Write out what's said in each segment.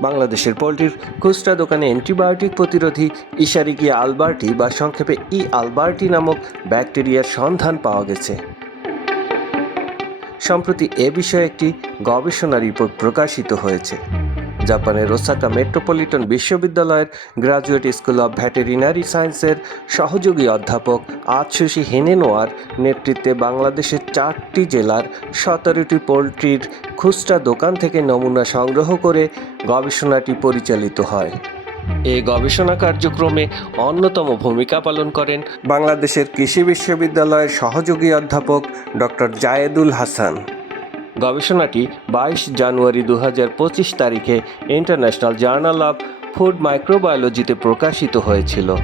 বাংলাদেশের পোলট্রির খুচরা দোকানে অ্যান্টিবায়োটিক প্রতিরোধী ইশারিকি আলবার্টি বা সংক্ষেপে ই আলবার্টি নামক ব্যাকটেরিয়ার সন্ধান পাওয়া গেছে। সম্প্রতি এ বিষয়ে একটি গবেষণা রিপোর্ট প্রকাশিত হয়েছে। জাপানের ওসাকা মেট্রোপলিটন বিশ্ববিদ্যালয়ের গ্রাজুয়েট স্কুল অব ভ্যাটেরিনারি সায়েন্সের সহযোগী অধ্যাপক আতসুশি হেনেনোয়ার নেতৃত্বে বাংলাদেশের চারটি জেলার সতেরোটি পোলট্রির খুচরা দোকান থেকে নমুনা সংগ্রহ করে গবেষণাটি পরিচালিত হয়। এই গবেষণা কার্যক্রমে অন্যতম ভূমিকা পালন করেন বাংলাদেশের কৃষি বিশ্ববিদ্যালয়ের সহযোগী অধ্যাপক ডক্টর জায়েদুল হাসান। গবেষণাটি বাইশ জানুয়ারি দু পঁচিশ তারিখে ইন্টারন্যাশনাল জার্নাল অফ ফুড মাইক্রোবায়োলজিতে প্রকাশিত হয়েছিল।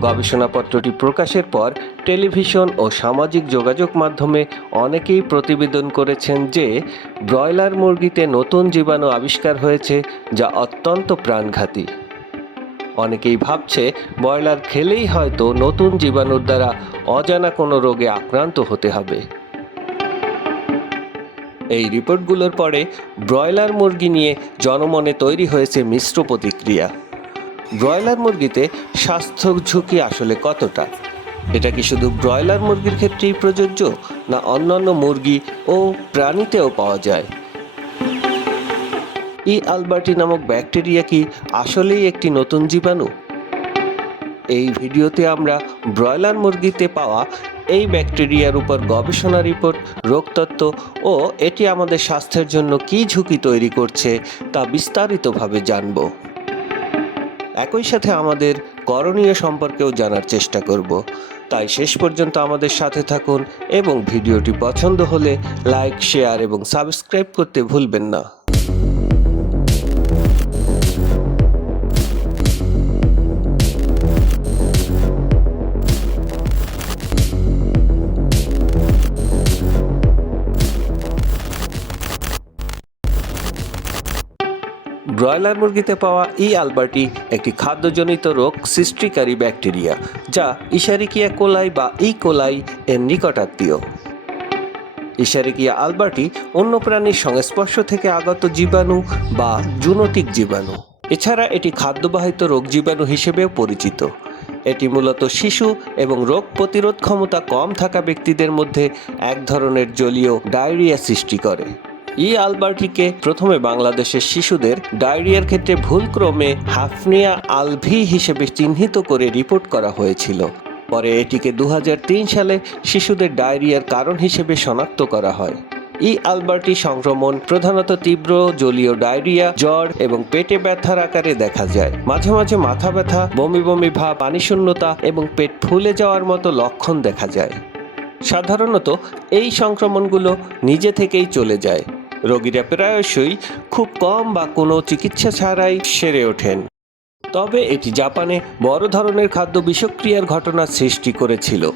গবেষণাপত্রটি প্রকাশের পর টেলিভিশন ও সামাজিক যোগাযোগ মাধ্যমে অনেকেই প্রতিবেদন করেছেন যে, ব্রয়লার মুরগিতে নতুন জীবাণু আবিষ্কার হয়েছে যা অত্যন্ত প্রাণঘাতী। অনেকেই ভাবছে, ব্রয়লার খেলেই হয়তো নতুন জীবাণুর দ্বারা অজানা কোনো রোগে আক্রান্ত হতে হবে। এই রিপোর্টগুলোর পরে ব্রয়লার মুরগি নিয়ে জনমনে তৈরি হয়েছে মিশ্র প্রতিক্রিয়া। ব্রয়লার মুরগিতে স্বাস্থ্য ঝুঁকি আসলে কতটা? এটা কি শুধু ব্রয়লার মুরগির ক্ষেত্রেই প্রযোজ্য, না অন্যান্য মুরগি ও প্রাণীতেও পাওয়া যায়? ই আলবার্টি নামক ব্যাকটেরিয়া কি আসলেই একটি নতুন জীবাণু? এই ভিডিওতে আমরা ব্রয়লার মুরগিতে পাওয়া এই ব্যাকটেরিয়ার উপর গবেষণা রিপোর্ট, রোগতত্ত্ব ও এটি আমাদের স্বাস্থ্যের জন্য কী ঝুঁকি তৈরি করছে তা বিস্তারিতভাবে জানব। একই সাথে আমাদের করণীয় সম্পর্কেও জানার চেষ্টা করব। তাই শেষ পর্যন্ত আমাদের সাথে থাকুন এবং ভিডিওটি পছন্দ হলে লাইক, শেয়ার এবং সাবস্ক্রাইব করতে ভুলবেন না। ব্রয়লার মুরগিতে পাওয়া ই আলবার্টি একটি খাদ্যজনিত রোগ সৃষ্টিকারী ব্যাকটেরিয়া, যা ইশারিকিয়া কোলাই বা ই কোলাই এর নিকটাত্মীয়। ইশারিকিয়া আলবার্টি অন্য প্রাণীর সংস্পর্শ থেকে আগত জীবাণু বা জুনোটিক জীবাণু। এছাড়া এটি খাদ্যবাহিত রোগ জীবাণু হিসেবেও পরিচিত। এটি মূলত শিশু এবং রোগ প্রতিরোধ ক্ষমতা কম থাকা ব্যক্তিদের মধ্যে এক ধরনের জলীয় ডায়রিয়া সৃষ্টি করে। ই আলবার্টিকে প্রথমে বাংলাদেশের শিশুদের ডায়রিয়ার ক্ষেত্রে ভুলক্রমে হাফনিয়া আলভি হিসেবে চিহ্নিত করে রিপোর্ট করা হয়েছিল। পরে এটিকে দু হাজার তিন সালে শিশুদের ডায়রিয়ার কারণ হিসেবে শনাক্ত করা হয়। ই আলবার্টি সংক্রমণ প্রধানত তীব্র জলীয় ডায়রিয়া, জ্বর এবং পেটে ব্যথার আকারে দেখা যায়। মাঝে মাঝে মাথা ব্যথা, বমি বমি ভাব, পানিশূন্যতা এবং পেট ফুলে যাওয়ার মতো লক্ষণ দেখা যায়। সাধারণত এই সংক্রমণগুলো নিজে থেকেই চলে যায়। রোগীরা প্রায়শই খুব কম বা কোনো চিকিৎসা ছাড়াই সেরে ওঠেন। তবে এটি জাপানে বড় ধরনের খাদ্য বিষক্রিয়ার ঘটনা সৃষ্টি করেছিল,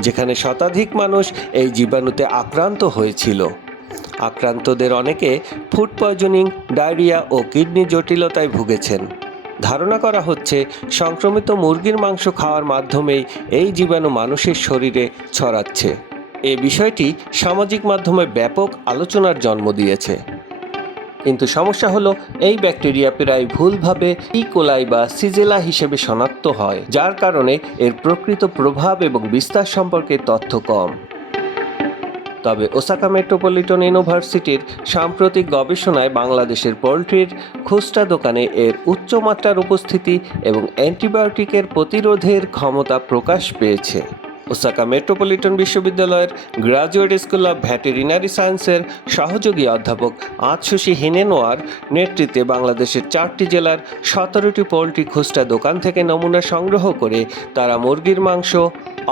যেখানে শতাধিক মানুষ এই জীবাণুতে আক্রান্ত হয়েছিল। আক্রান্তদের অনেকে ফুড পয়জনিং, ডায়রিয়া ও কিডনি জটিলতায় ভুগেছেন। ধারণা করা হচ্ছে, সংক্রমিত মুরগির মাংস খাওয়ার মাধ্যমেই এই জীবাণু মানুষের শরীরে ছড়াচ্ছে। এ বিষয়টি সামাজিক মাধ্যমে ব্যাপক আলোচনার জন্ম দিয়েছে। কিন্তু সমস্যা হলো, এই ব্যাকটেরিয়া প্রায় ভুলভাবে ইকোলাই বা সিজেলা হিসেবে শনাক্ত হয়, যার কারণে এর প্রকৃত প্রভাব এবং বিস্তার সম্পর্কে তথ্য কম। তবে ওসাকা মেট্রোপলিটন ইউনিভার্সিটির সাম্প্রতিক গবেষণায় বাংলাদেশের পোলট্রির খুচরা দোকানে এর উচ্চমাত্রার উপস্থিতি এবং অ্যান্টিবায়োটিকের প্রতিরোধের ক্ষমতা প্রকাশ পেয়েছে। ওসাকা মেট্রোপলিটন বিশ্ববিদ্যালয়ের গ্রাজুয়েট স্কুল অব ভ্যাটেরিনারি সায়েন্সের সহযোগী অধ্যাপক আতসুশি হিনেনোয়ার নেতৃত্বে বাংলাদেশের চারটি জেলার সতেরোটি পোলট্রি খুচরা দোকান থেকে নমুনা সংগ্রহ করে তারা মুরগির মাংস,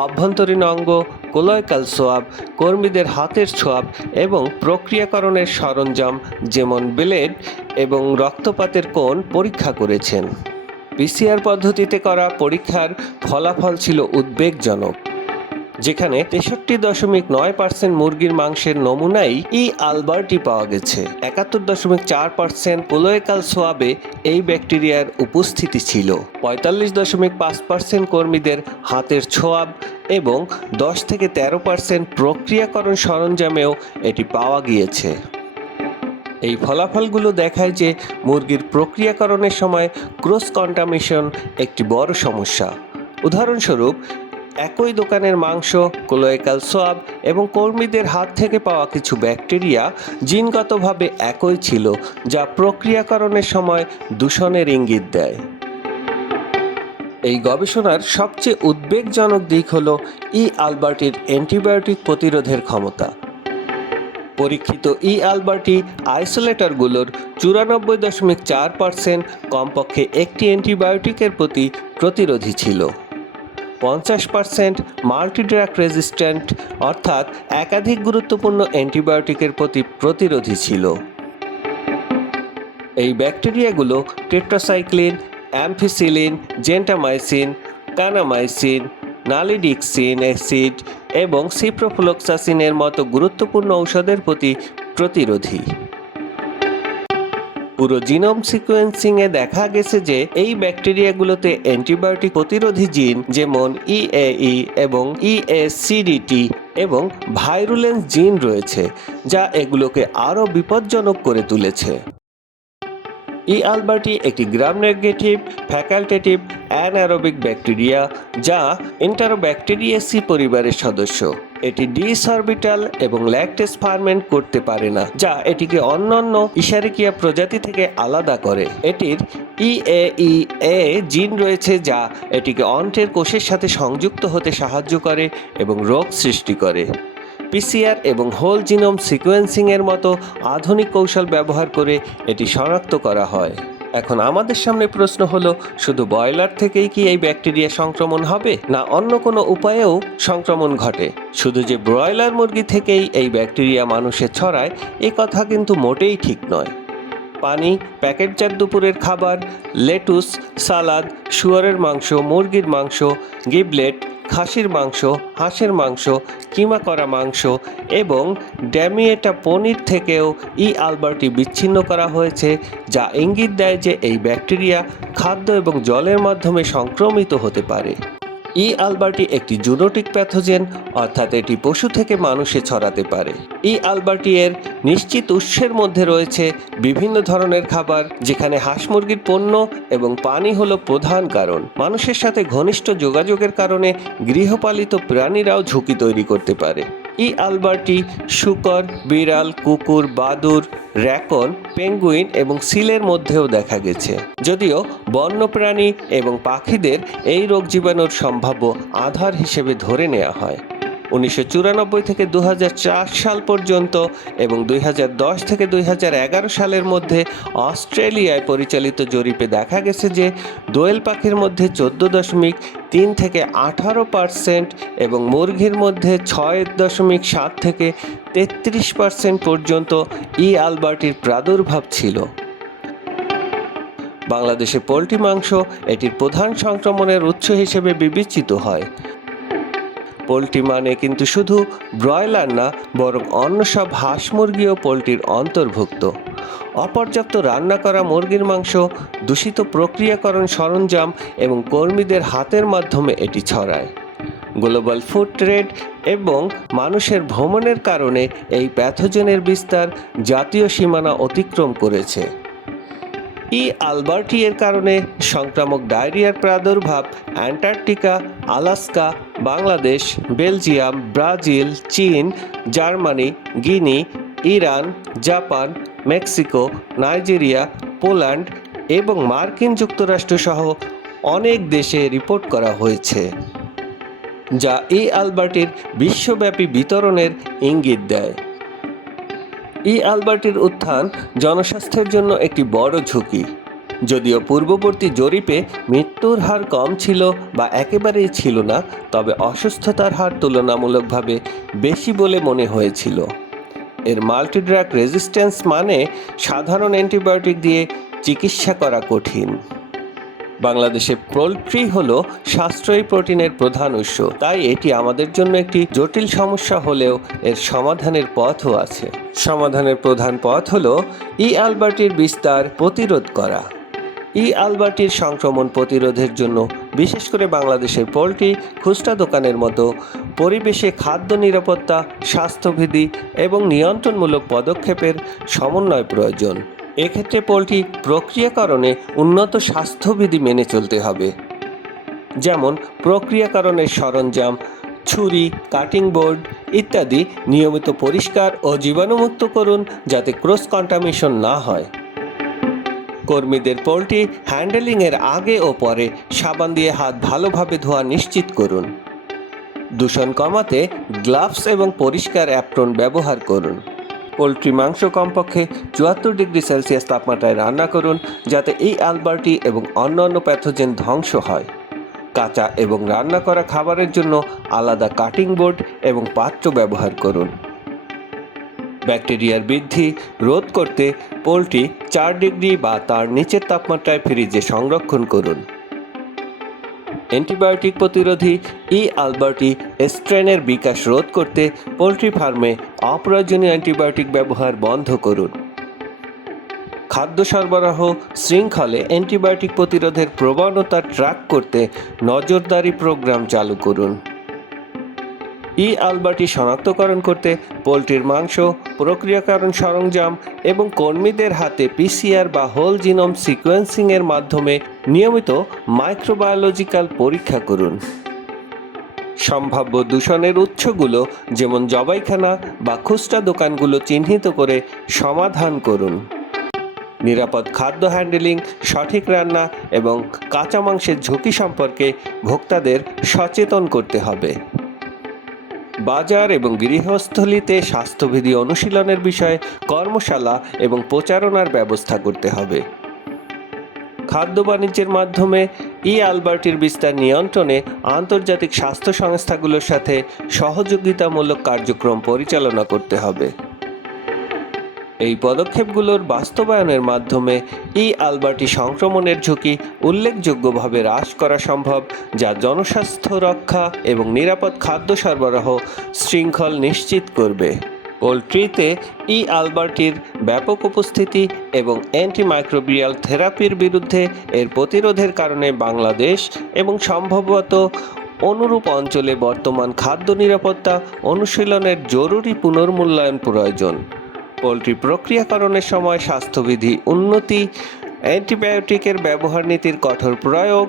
অভ্যন্তরীণ অঙ্গ, কোলয়কাল সোয়াব, কর্মীদের হাতের ছোয়াব এবং প্রক্রিয়াকরণের সরঞ্জাম যেমন ব্লেড এবং রক্তপাতের কোণ পরীক্ষা করেছেন। পিসিআর পদ্ধতিতে করা পরীক্ষার ফলাফল ছিল উদ্বেগজনক। যেখানে তেষট্টি দশমিক নয় পার্সেন্ট মুরগির মাংসের নমুনাই ই আলবার্টি পাওয়া গেছে। একাত্তর দশমিক চার পার্সেন্ট কোলোয়েকাল সোয়াবে এই ব্যাকটেরিয়ার উপস্থিতি ছিল। পঁয়তাল্লিশ দশমিক পাঁচ পার্সেন্ট কর্মীদের হাতের ছোয়াব এবং দশ থেকে তেরো পার্সেন্ট প্রক্রিয়াকরণ সরঞ্জামেও এটি পাওয়া গিয়েছে। এই ফলাফলগুলো দেখায় যে মুরগির প্রক্রিয়াকরণের সময় ক্রস কন্টামিশন একটি বড় সমস্যা। উদাহরণস্বরূপ একই দোকানের মাংস, কোলোয়েকাল সোয়াব এবং কর্মীদের হাত থেকে পাওয়া কিছু ব্যাকটেরিয়া জিনগতভাবে একই ছিল, যা প্রক্রিয়াকরণের সময় দূষণের ইঙ্গিত দেয়। এই গবেষণার সবচেয়ে উদ্বেগজনক দিক হল ই আলবার্টির অ্যান্টিবায়োটিক প্রতিরোধের ক্ষমতা। পরীক্ষিত ই আলবার্টি আইসোলেটরগুলোর চুরানব্বই দশমিক চার পার্সেন্ট কমপক্ষে একটি অ্যান্টিবায়োটিকের প্রতি প্রতিরোধী ছিল। পঞ্চাশ পার্সেন্ট মাল্টিড্রাগ রেজিস্ট্যান্ট, অর্থাৎ একাধিক গুরুত্বপূর্ণ অ্যান্টিবায়োটিকের প্রতি প্রতিরোধী ছিল। এই ব্যাকটেরিয়াগুলো tetracycline, ampicillin, gentamicin, kanamycin, nalidixic acid এবং সিপ্রোফ্লোক্সাসিনের মতো গুরুত্বপূর্ণ ঔষধের প্রতি প্রতিরোধী। পুরো জিনোম সিকোয়েন্সিংয়ে দেখা গেছে যে এই ব্যাকটেরিয়াগুলোতে অ্যান্টিবায়োটিক প্রতিরোধী জিন যেমন ইএই এবং ইএসিডিটি এবং ভাইরুলেন্স জিন রয়েছে, যা এগুলোকে আরও বিপজ্জনক করে তুলেছে। ই আলবার্টি একটি gram negative, facultative, anaerobic bacteria, যা ইন্টারোব্যাকটেরিয়াসি পরিবারের সদস্য। এটি ডিসঅরবিটাল এবং ল্যাকটেস ফার্মেন্ট করতে পারে না, যা এটিকে অন্যান্য ইশারিকিয়া প্রজাতি থেকে আলাদা করে। এটির ইএই এ জিন রয়েছে, যা এটিকে অন্ত্রের কোষের সাথে সংযুক্ত হতে সাহায্য করে এবং রোগ সৃষ্টি করে। পিসিআর এবং হোল জিনোম সিকোয়েন্সিংয়ের মতো আধুনিক কৌশল ব্যবহার করে এটি শনাক্ত করা হয়। এখন আমাদের সামনে প্রশ্ন হলো, শুধু ব্রয়লার থেকেই কি এই ব্যাকটেরিয়া সংক্রমণ হবে, না অন্য কোনো উপায়েও সংক্রমণ ঘটে? শুধু যে ব্রয়লার মুরগি থেকেই এই ব্যাকটেরিয়া মানুষে ছড়ায়, এ কথা কিন্তু মোটেই ঠিক নয়। পানি, প্যাকেটজাত দুপুরের খাবার, লেটুস, সালাদ, শুয়ারের মাংস, মুরগির মাংস, গিবলেট খাসির মাংস, হাঁসের মাংস, কিমা করা মাংস এবং ড্যামিয়েটা পনির থেকেও ই আলবারটি বিচ্ছিন্ন করা হয়েছে, যা ইঙ্গিত দেয় যে এই ব্যাকটেরিয়া খাদ্য এবং জলের মাধ্যমে সংক্রমিত হতে পারে। ই আলবার্টি একটি জুনোটিক প্যাথোজেন, অর্থাৎ এটি পশু থেকে মানুষে ছড়াতে পারে। ই আলবার্টি এর নিশ্চিত উৎসের মধ্যে রয়েছে বিভিন্ন ধরনের খাবার, যেখানে হাঁস মুরগির পণ্য এবং পানি হল প্রধান কারণ। মানুষের সাথে ঘনিষ্ঠ যোগাযোগের কারণে গৃহপালিত প্রাণীরাও ঝুঁকি তৈরি করতে পারে। ই আলবার্টি, শুকর, বিড়াল, কুকুর, বাদুর র্যাকন পেঙ্গুইন এবং সিলের মধ্যেও দেখা গেছে। যদিও বন্যপ্রাণী এবং পাখিদের এই রোগ জীবাণুর সম্ভাব্য আধার হিসেবে ধরে নেওয়া হয়। উনিশশো চুরানব্বই থেকে দু হাজার চার সাল পর্যন্ত এবং দুই হাজার দশ থেকে দুই হাজার এগারো সালের মধ্যে অস্ট্রেলিয়ায় পরিচালিত জরিপে দেখা গেছে যে দোয়েল পাখির মধ্যে চোদ্দ দশমিক তিন থেকে আঠারো পার্সেন্ট এবং মুরগির মধ্যে ছয় দশমিক সাত থেকে তেত্রিশ পার্সেন্ট পর্যন্ত ই আলবার্টির প্রাদুর্ভাব ছিল। বাংলাদেশে পোলট্রি মাংস এটির প্রধান সংক্রমণের উৎস হিসেবে বিবেচিত হয়। পোলট্রি মানে কিন্তু শুধু ব্রয়লার না, বরং অন্য সব হাঁস মুরগিও পোলট্রির অন্তর্ভুক্ত। অপর্যাপ্ত রান্না করা মুরগির মাংস, দূষিত প্রক্রিয়াকরণ সরঞ্জাম এবং কর্মীদের হাতের মাধ্যমে এটি ছড়ায়। গ্লোবাল ফুড ট্রেড এবং মানুষের ভ্রমণের কারণে এই প্যাথোজেনের বিস্তার জাতীয় সীমানা অতিক্রম করেছে। ই আলবার্টি এর কারণে সংক্রামক ডায়রিয়ার প্রাদুর্ভাব, Antarctica, Alaska, Bangladesh, Belgium, Brazil, চীন, Germany, Guinea, Iran, Japan, Mexico, Nigeria, Poland এবং মার্কিন যুক্তরাষ্ট্র সহ অনেক দেশে রিপোর্ট করা হয়েছে, যা এই আলবার্টির বিশ্বব্যাপী বিতরণের ইঙ্গিত দেয়। ই আলবার্টির উত্থান জনস্বাস্থ্যের জন্য একটি বড় ঝুঁকি। যদিও পূর্ববর্তী জরিপে মৃত্যুর হার কম ছিল বা একেবারেই ছিল না, তবে অসুস্থতার হার তুলনামূলকভাবে বেশি বলে মনে হয়েছিল। এর মাল্টিড্রাগ রেজিস্ট্যান্স মানে সাধারণ অ্যান্টিবায়োটিক দিয়ে চিকিৎসা করা কঠিন। বাংলাদেশে পোলট্রি হলো সাশ্রয়ী প্রোটিনের প্রধান উৎস। তাই এটি আমাদের জন্য একটি জটিল সমস্যা হলেও এর সমাধানের পথও আছে। সমাধানের প্রধান পথ হলো ই আলবার্টির বিস্তার প্রতিরোধ করা। ই আলবার্টির সংক্রমণ প্রতিরোধের জন্য বিশেষ করে বাংলাদেশের পোলট্রি খুচরা দোকানের মতো পরিবেশে খাদ্য নিরাপত্তা, স্বাস্থ্যবিধি এবং নিয়ন্ত্রণমূলক পদক্ষেপের সমন্বয় প্রয়োজন। এক্ষেত্রে পোলট্রি প্রক্রিয়াকরণে উন্নত স্বাস্থ্যবিধি মেনে চলতে হবে। যেমন, প্রক্রিয়াকরণের সরঞ্জাম, ছুরি, কাটিং বোর্ড ইত্যাদি নিয়মিত পরিষ্কার ও জীবাণুমুক্ত করুন যাতে ক্রস কন্টামিশন না হয়। কর্মীদের পোলট্রি হ্যান্ডেলিংয়ের আগে ও পরে সাবান দিয়ে হাত ভালোভাবে ধোয়া নিশ্চিত করুন। দূষণ কমাতে গ্লাভস এবং পরিষ্কার অ্যাপ্রন ব্যবহার করুন। পোলট্রি মাংস কমপক্ষে চুয়াত্তর ডিগ্রি সেলসিয়াস তাপমাত্রায় রান্না করুন যাতে এই আলবার্টি এবং অন্যান্য প্যাথোজেন ধ্বংস হয়। কাঁচা এবং রান্না করা খাবারের জন্য আলাদা কাটিং বোর্ড এবং পাত্র ব্যবহার করুন। ব্যাকটেরিয়ার বৃদ্ধি রোধ করতে পোলট্রি চার ডিগ্রি বা তার নিচের তাপমাত্রায় ফ্রিজে সংরক্ষণ করুন। অ্যান্টিবায়োটিক প্রতিরোধী ই আলবার্টি স্ট্রেনের বিকাশ রোধ করতে পোলট্রি ফার্মে অপ্রয়োজনীয় অ্যান্টিবায়োটিক ব্যবহার বন্ধ করুন। খাদ্য সরবরাহ শৃঙ্খলে অ্যান্টিবায়োটিক প্রতিরোধের প্রবণতা ট্র্যাক করতে নজরদারি প্রোগ্রাম চালু করুন। ই আলবার্টি শনাক্তকরণ করতে পোলট্রির মাংস, প্রক্রিয়াকরণ সরঞ্জাম এবং কর্মীদের হাতে পিসিআর বা হোল জিনোম সিকোয়েন্সিংয়ের মাধ্যমে নিয়মিত মাইক্রোবায়োলজিক্যাল পরীক্ষা করুন। সম্ভাব্য দূষণের উৎসগুলো যেমন জবাইখানা বা খুচরা দোকানগুলো চিহ্নিত করে সমাধান করুন। নিরাপদ খাদ্য হ্যান্ডেলিং সঠিক রান্না এবং কাঁচা মাংসের ঝুঁকি সম্পর্কে ভোক্তাদের সচেতন করতে হবে। বাজার এবং গৃহস্থলিতে স্বাস্থ্যবিধি অনুশীলনের বিষয়ে কর্মশালা এবং প্রচারণার ব্যবস্থা করতে হবে। খাদ্য বাণিজ্যের মাধ্যমে ই আলবার্টির বিস্তার নিয়ন্ত্রণে আন্তর্জাতিক স্বাস্থ্য সংস্থাগুলোর সাথে সহযোগিতামূলক কার্যক্রম পরিচালনা করতে হবে। এই পদক্ষেপগুলোর বাস্তবায়নের মাধ্যমে ই আলবার্টি সংক্রমণের ঝুঁকি উল্লেখযোগ্যভাবে হ্রাস করা সম্ভব, যা জনস্বাস্থ্য রক্ষা এবং নিরাপদ খাদ্য সরবরাহ শৃঙ্খল নিশ্চিত করবে। পোলট্রিতে ই আলবার্টির ব্যাপক উপস্থিতি এবং অ্যান্টিমাইক্রোবিয়াল থেরাপির বিরুদ্ধে এর প্রতিরোধের কারণে বাংলাদেশ এবং সম্ভবত অনুরূপ অঞ্চলে বর্তমান খাদ্য নিরাপত্তা অনুশীলনের জরুরি পুনর্মূল্যায়ন প্রয়োজন। পোলট্রি প্রক্রিয়াকরণের সময় স্বাস্থ্যবিধি উন্নতি, অ্যান্টিবায়োটিকের ব্যবহার নীতির কঠোর প্রয়োগ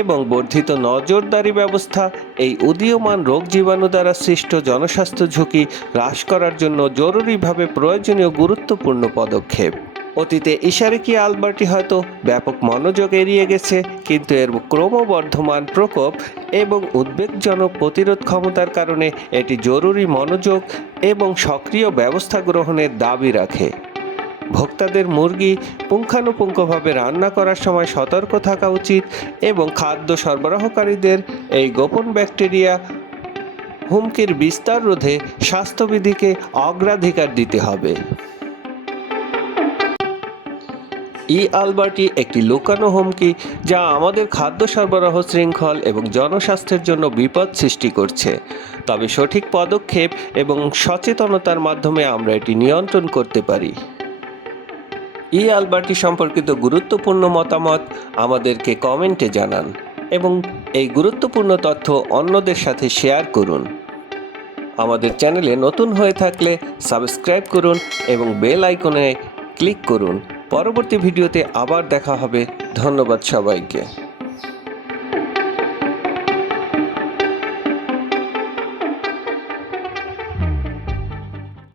এবং বর্ধিত নজরদারি ব্যবস্থা, এই উদীয়মান রোগ জীবাণু দ্বারা সৃষ্ট জনস্বাস্থ্য ঝুঁকি হ্রাস করার জন্য জরুরিভাবে প্রয়োজনীয় গুরুত্বপূর্ণ পদক্ষেপ। অতীতে ইশারিকি আলবার্টি হয়তো ব্যাপক মনোযোগ এড়িয়ে গেছে, কিন্তু এর ক্রমবর্ধমান প্রকোপ এবং উদ্বেগজনক প্রতিরোধ ক্ষমতার কারণে এটি জরুরি মনোযোগ এবং সক্রিয় ব্যবস্থা গ্রহণের দাবি রাখে। ভোক্তাদের মুরগি পুঙ্খানুপুঙ্খভাবে রান্না করার সময় সতর্ক থাকা উচিত এবং খাদ্য সরবরাহকারীদের এই গোপন ব্যাকটেরিয়া হুমকির বিস্তার রোধে স্বাস্থ্যবিধিকে অগ্রাধিকার দিতে হবে। ই আলবার্টি একটি লুকানো হুমকি যা আমাদের খাদ্য সরবরাহ শৃঙ্খল এবং জনস্বাস্থ্যের জন্য বিপদ সৃষ্টি করছে। তবে সঠিক পদক্ষেপ এবং সচেতনতার মাধ্যমে আমরা এটি নিয়ন্ত্রণ করতে পারি। ই আলবার্টি সম্পর্কিত গুরুত্বপূর্ণ মতামত আমাদেরকে কমেন্টে জানান এবং এই গুরুত্বপূর্ণ তথ্য অন্যদের সাথে শেয়ার করুন। আমাদের চ্যানেলে নতুন হয়ে থাকলে সাবস্ক্রাইব করুন এবং বেল আইকনে ক্লিক করুন। পরবর্তী ভিডিওতে আবার দেখা হবে। ধন্যবাদ সবাইকে।